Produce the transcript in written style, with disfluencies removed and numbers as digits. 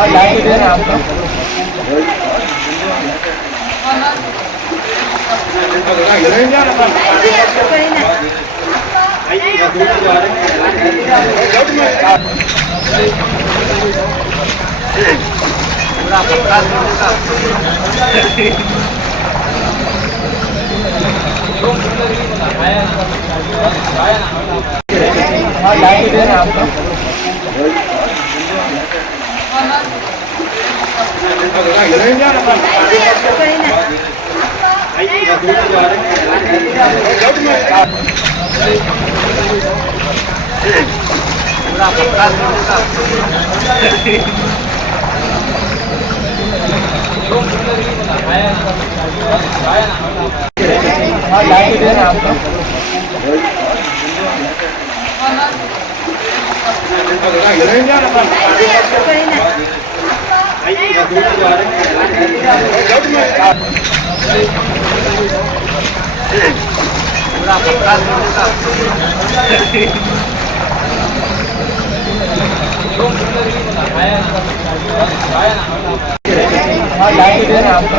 हाँ लाइन दे रहे हैं आपको। हाँ लाइन दे रहे हैं आपको। हाँ लाइन दे रहे हैं आपको। हाँ लाइन दे रहे हैं आपको।